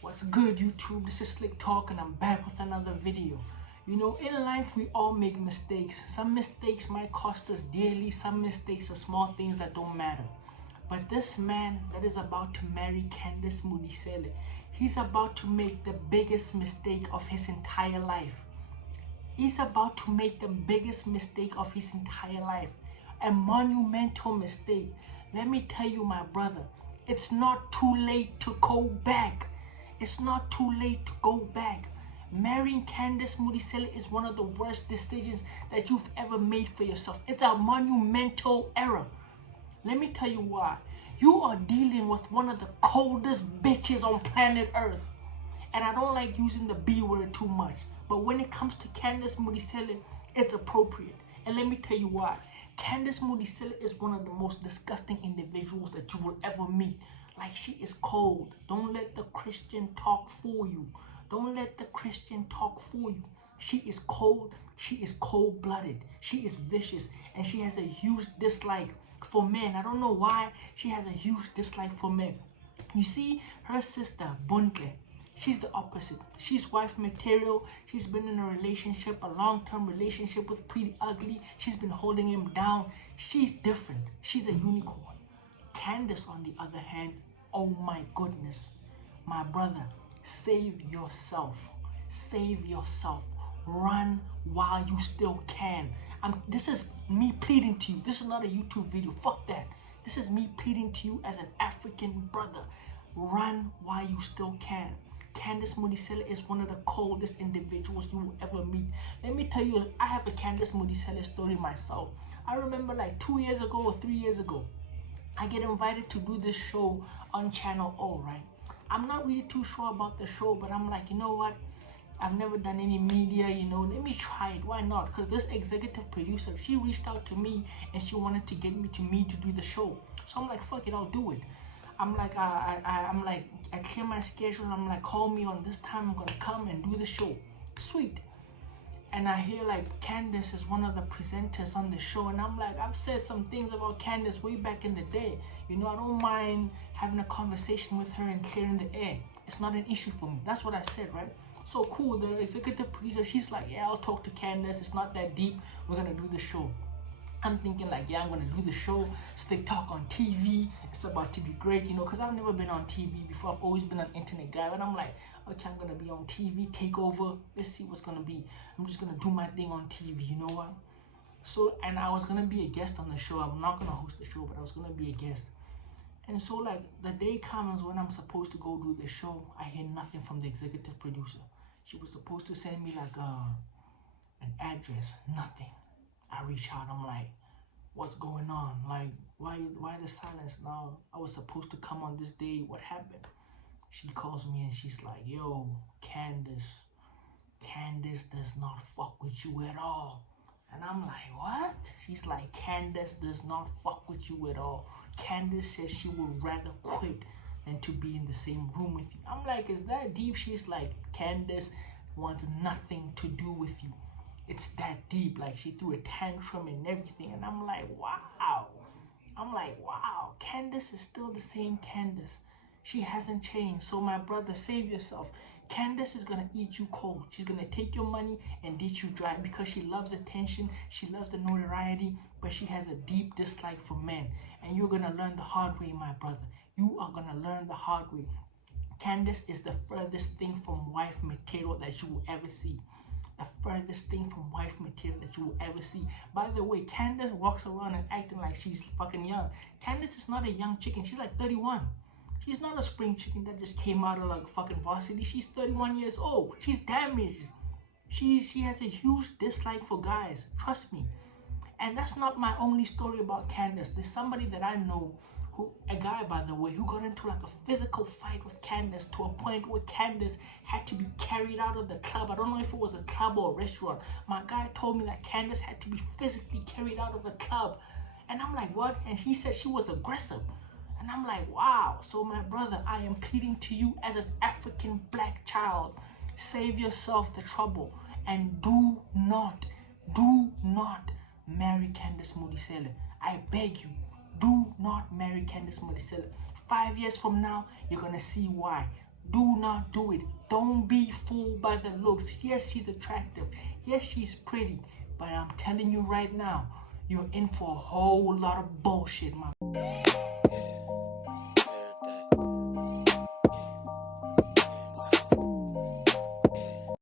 What's good, YouTube? This is Slick Talk and I'm back with another video. You know, in life we all make mistakes. Some mistakes might cost us dearly. Some mistakes are small things that don't matter. But this man that is about to marry Candice Modiselle, he's about to make the biggest mistake of his entire life. He's about to make the biggest mistake of his entire life. A monumental mistake. Let me tell you, my brother, it's not too late to go back. It's not too late to go back. Marrying Candice Modiselle is one of the worst decisions that you've ever made for yourself. It's a monumental error. Let me tell you why. You are dealing with one of the coldest bitches on planet Earth. And I don't like using the B word too much. But when it comes to Candice Modiselle, it's appropriate. And let me tell you why. Candice Modiselle is one of the most disgusting individuals that you will ever meet. Like, she is cold. Don't let the Christian talk for you. Don't let the Christian talk for you. She is cold. She is cold-blooded. She is vicious. And she has a huge dislike for men. I don't know why she has a huge dislike for men. You see, her sister, Buntle, she's the opposite. She's wife material. She's been in a relationship, a long-term relationship with Pretty Ugly. She's been holding him down. She's different. She's a unicorn. Candice, on the other hand, oh my goodness, my brother, save yourself. Save yourself. Run while you still can. This is me pleading to you. This is not a YouTube video. Fuck that. This is me pleading to you as an African brother. Run while you still can. Candice Modiselle is one of the coldest individuals you will ever meet. Let me tell you, I have a Candice Modiselle story myself. I remember like 2 years ago or 3 years ago, I get invited to do this show on Channel O, right? I'm not really too sure about the show, but I'm like, you know what? I've never done any media, you know, let me try it. Why not? Because this executive producer, she reached out to me and she wanted to get me to do the show. So I'm like, fuck it, I'll do it. I'm like, I clear my schedule. I'm like, call me on this time. I'm gonna come and do the show. Sweet. And I hear like Candice is one of the presenters on the show, and I'm like, I've said some things about Candice way back in the day. You know, I don't mind having a conversation with her and clearing the air. It's not an issue for me. That's what I said, right? So cool. The executive producer, she's like, yeah, I'll talk to Candice. It's not that deep. We're gonna do the show. I'm thinking like, yeah, I'm gonna do the show, Slick Talk on TV. It's about to be great, you know, because I've never been on TV before. I've always been an internet guy, and I'm like, okay, I'm gonna be on TV, take over. Let's see what's gonna be. I'm just gonna do my thing on TV, you know what? So, and I was gonna be a guest on the show. I'm not gonna host the show, but I was gonna be a guest. And so, like, the day comes when I'm supposed to go do the show. I hear nothing from the executive producer. She was supposed to send me like an address, nothing. I reach out, I'm like, what's going on? Like, why the silence now? I was supposed to come on this day. What happened? She calls me and she's like, yo, Candice does not fuck with you at all. And I'm like, what? She's like, Candice does not fuck with you at all. Candice says she would rather quit than to be in the same room with you. I'm like, is that deep? She's like, Candice wants nothing to do with you. It's that deep. Like, she threw a tantrum and everything. And I'm like, wow. Candice is still the same Candice. She hasn't changed. So my brother, save yourself. Candice is going to eat you cold. She's going to take your money and ditch you dry because she loves attention. She loves the notoriety, but she has a deep dislike for men. And you're going to learn the hard way, my brother. You are going to learn the hard way. Candice is the furthest thing from wife material that you will ever see. The furthest thing from wife material that you will ever see. By the way, Candice walks around and acting like she's fucking young. Candice is not a young chicken. She's like 31. She's not a spring chicken that just came out of like fucking varsity. She's 31 years old. She's damaged. She has a huge dislike for guys. Trust me. And that's not my only story about Candice. There's somebody that I know, a guy by the way, who got into like a physical fight with Candice to a point where Candice had to be carried out of the club. I don't know if it was a club or a restaurant. My guy told me that Candice had to be physically carried out of the club. And I'm like, what? And he said she was aggressive. And I'm like, wow. So my brother, I am pleading to you as an African black child, save yourself the trouble and do not marry Candice Modiselle. I beg you, do not marry Candice Modiselle. 5 years from now, you're gonna see why. Do not do it. Don't be fooled by the looks. Yes, she's attractive. Yes, she's pretty. But I'm telling you right now, you're in for a whole lot of bullshit, my